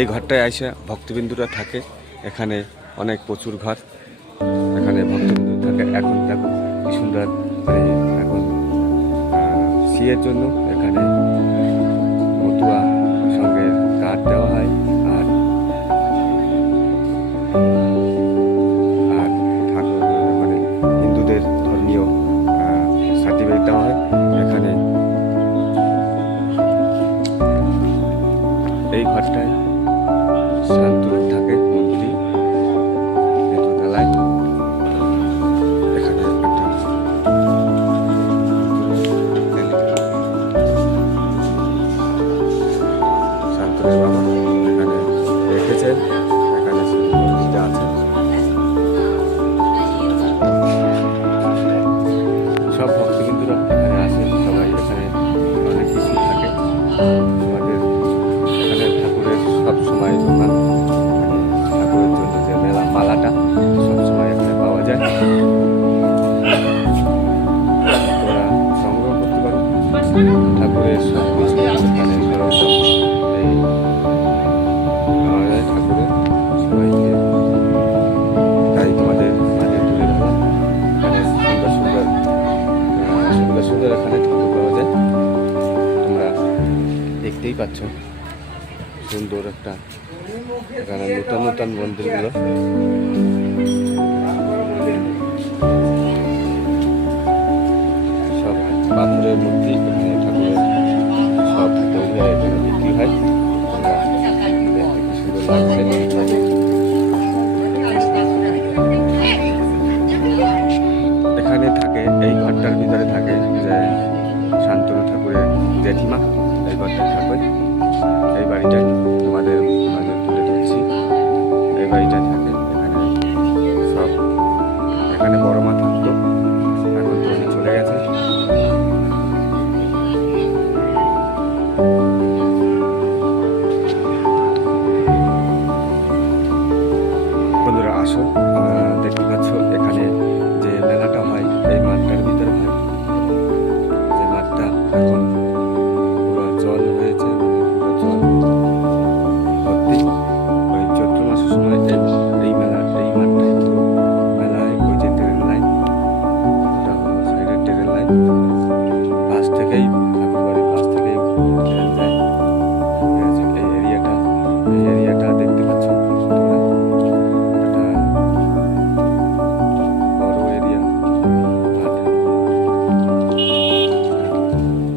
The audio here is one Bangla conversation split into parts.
এই ঘরটায় আইসা ভক্তবিন্দুরা থাকে। এখানে অনেক প্রচুর ঘর, এখানে ভক্তবিন্দু থাকে। এখন দেখো কি সুন্দর, মানে এখন সিয়ের জন্য এখানে মতুয়া সঙ্গে কাঠ দেওয়া হয় আর ঠাকুর মানে হিন্দুদের ধর্মীয় সার্টিফিকেট দেওয়া হয়। এখানে এই ঘরটায় শান্তনু থাকে মন্ত্রী দোতলায়। এখানে একটা শান্তনুর বাবা এখানে রেখেছেন। এখানে মন্দিরটা আছে। সব ভক্তবিন্দুরা এখানে আসে, সবাই এখানে অনেক কিছু থাকে। আমাদের এখানে ঠাকুরের সবসময় দোকান, ঠাকুরের জন্য যে মেলা মালাটা সবসময় এখানে পাওয়া যায়, তোরা সংগ্রহ করতে পারো। ঠাকুরের সব কিছু এখানে সরঞ্জাম এই পাওয়া যায় ঠাকুরের সবাইকে, তাই তোমাদের মাঝে তুলে ধরলাম। এখানে সুন্দর সুন্দর সুন্দর সুন্দর এখানে ঠাকুর পাওয়া যায়। তোমরা দেখতেই পাচ্ছ সুন্দর একটা, এখানে নতুন নতুন মন্দিরগুলো। সব পাথরের মূর্তি এখানে ঠাকুরের সব তৈরি হয়, এখানে বিক্রি হয়। দেখতে কি সুন্দর লাগছে। এখানে থাকে, এই ঘরটার ভিতরে থাকে যে শান্তনু ঠাকুরের জেঠিমা, এই ঘরটায় থাকে। এই বাড়িটায় তোমাদের মাঝে তুলে ধরছি, এই বাড়িটায় থাকে। এখানে সব, এখানে বড় মা থাকতো, এখন তো চলে গেছে। বন্ধুরা আসো, দেখতে পাচ্ছ এখানে যে মেলাটা হয় এই মাঠটার ভিতরে হয়। যে মাঠটা এখন পুরো জল হয়েছে, পুরো জল ভর্তি। ওই চৈত্র মাসের সময় এই মেলা, এই মাঠটায় তো মেলায় ওই যে ট্রেন লাইন, ওটা হলো সাইডের ট্রেন লাইন, পাশ থেকেই ঠাকুর বাড়ির পাশ থেকেই ট্রেন যায়। ঠিক আছে, এই এরিয়াটা দেখতে পাচ্ছ তোমরা, একটা বড় এরিয়া মাঠ।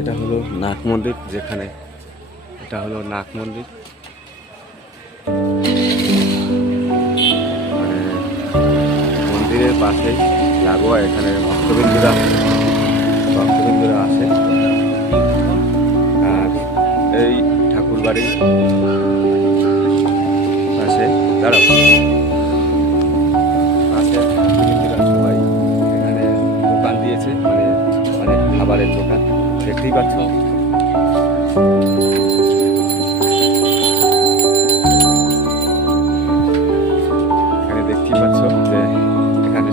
এটা হলো নাগ মন্দির, যেখানে এটা হলো নাগ মন্দির। মানে মন্দিরের পাশেই লাগোয়া এখানে ভক্তবিন্দুরা আসে। আর এই ঠাকুর বাড়ির পাশে দাঁড়াও, পাশে ভক্তবিন্দুরা সবাই এখানে দোকান দিয়েছে, মানে অনেক খাবারের দোকান দেখতেই পাচ্ছ। এখানে দেখতেই পাচ্ছ যে এখানে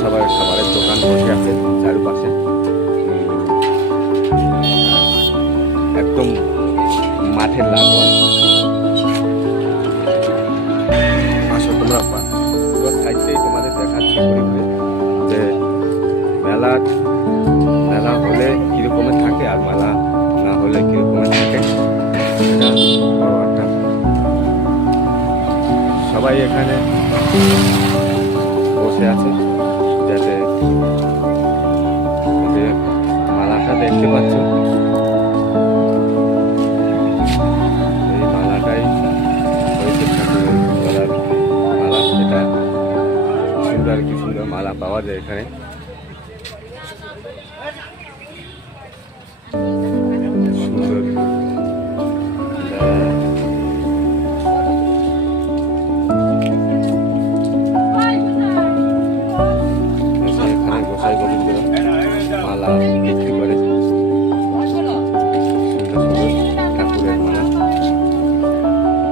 সবার খাবারের দোকান বসে আছে চারপাশে। একদম মাঠের লাগোয়া। আসো তোমরা পুরো সাইডটাই তোমাদের দেখাচ্ছি ঘুরে ঘুরে যে মেলা হলে কীরকমের থাকে আর মেলা না হলে কীরকমের থাকে। এটা বড় একটা, সবাই এখানে বসে আছে। যাতে যে মালাটা দেখতে পাচ্ছ, এই মালাটাই হয়েছে ঠাকুরের গলার মালা। এটা সুন্দর, কি সুন্দর মালা পাওয়া যায় এখানে। সুন্দর এখানে গোসাই গোবিন্দরা মালা বিক্রি করে। সুন্দর সুন্দর ঠাকুরের মালা,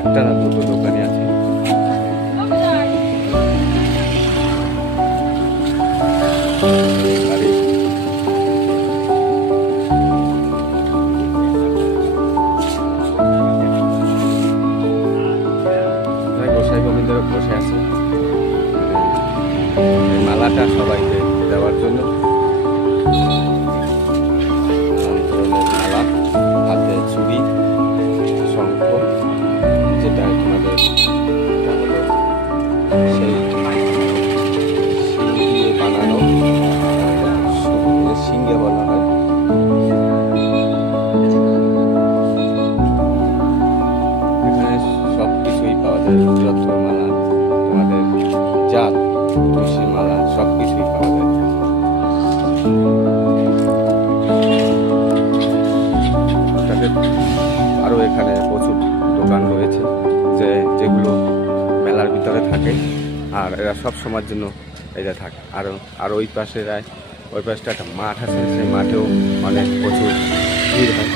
একটা না দুটো দোকানে আছে। এই মালাটা সবাইকে দেওয়ার জন্য নানান ধরনের মালা, হাতে চুড়ি, শঙ্খ, যেটা তোমাদের এটা হলো সেই শিং দিয়ে বানানো, শিঙ্গে বলা হয়। এখানে সব কিছুই পাওয়া যায়, যত মালা তোমাদের জাত, তুলসী মালা, সব কিছুই পাওয়া যায়। আরও এখানে প্রচুর দোকান রয়েছে যেগুলো মেলার ভিতরে থাকে, আর এরা সব সময়ের জন্য এটা থাকে। আর ওই পাশে ওই পাশটা একটা মাঠ আছে, সেই মাঠেও অনেক প্রচুর ভিড় হয়,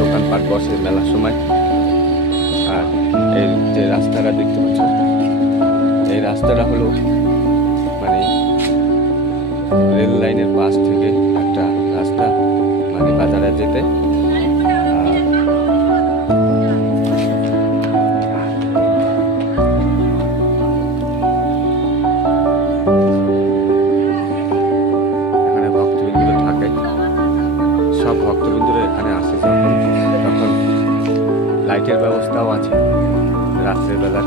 দোকানপাট বসে মেলার সময়। আর এই যে রাস্তাটা দেখতে পাচ্ছ, এই রাস্তাটা হলো মানে রেল লাইনের পাশ থেকে একটা রাস্তা, মানে বাজারে যেতে। এখানে ভক্তবিন্দুরা থাকে, সব ভক্তবিন্দুরা এখানে আসে তখন লাইটের ব্যবস্থাও আছে রাত্রের বেলা।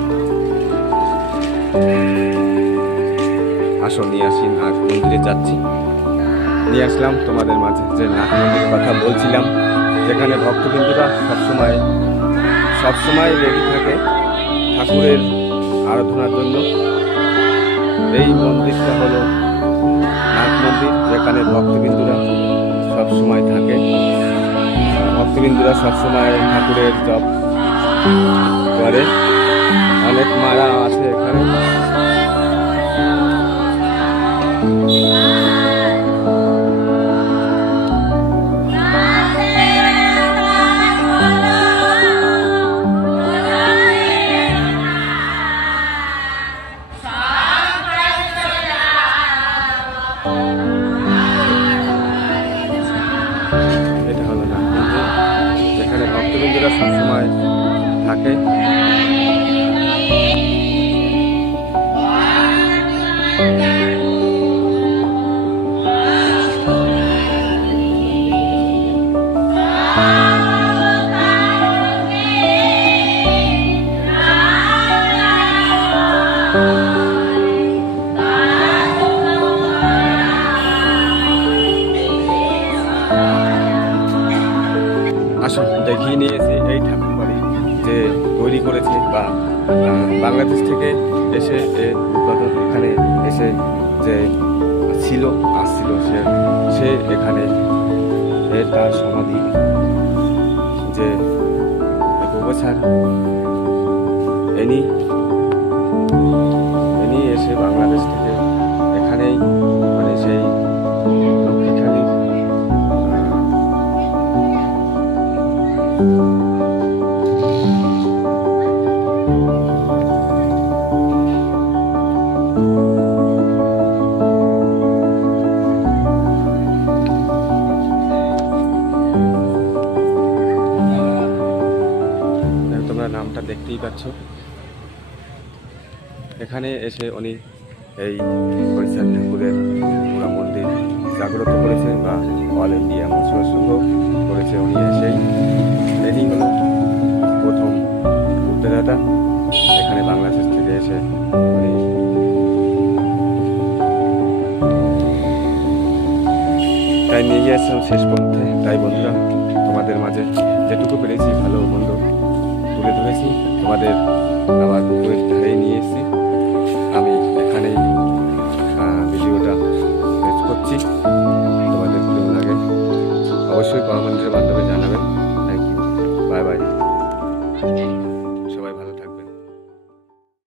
আসো নিয়ে আসি, নাগ মন্দিরে যাচ্ছি। নিয়ে আসলাম তোমাদের মাঝে যে নাগ মন্দিরের কথা বলছিলাম, যেখানে ভক্তবিন্দুরা সবসময় রেডি থাকে ঠাকুরের আরাধনার জন্য। এই মন্দিরটা হলো নাগ মন্দির, যেখানে ভক্তবিন্দুরা সবসময় থাকে। ভক্তবিন্দুরা সবসময় ঠাকুরের জপ করে। অনেক মারা আছে এখানে। এটা হলো নাগ মন্দির, যেখানে ভক্তবিন্দুরা সবসময় থাকে। আসুন দেখিয়ে নিয়েছি এই ঠাকুর বাড়ি যে তৈরি করেছে, বা বাংলাদেশ থেকে এসে উদ্বোধন এখানে এসে যে আসছিল সে এখানে তার সমাধি যে প্রফেসর এনি এসে বাংলাদেশ থেকে এখানেই মানে সেই লক্ষ্মীখালী তোমরা নামটা দেখতেই পাচ্ছ। এখানে এসে উনি এই হরিচাঁদ ঠাকুরের পুরা মন্দির জাগ্রত করেছে, বা অল ইন্ডিয়া মুসলিম সংঘ করেছে। উনি এসেই এনি হলো প্রথম উদ্যোক্তা এখানে বাংলাদেশ থেকে এসে উনি তাই নিয়ে গিয়েছিলাম শেষ পর্যন্ত। তাই বন্ধুরা, তোমাদের মাঝে যেটুকু পেরেছি ভালো মন্দ তুলে ধরেছি, তোমাদের আবার পুকুরের ধারে নিয়ে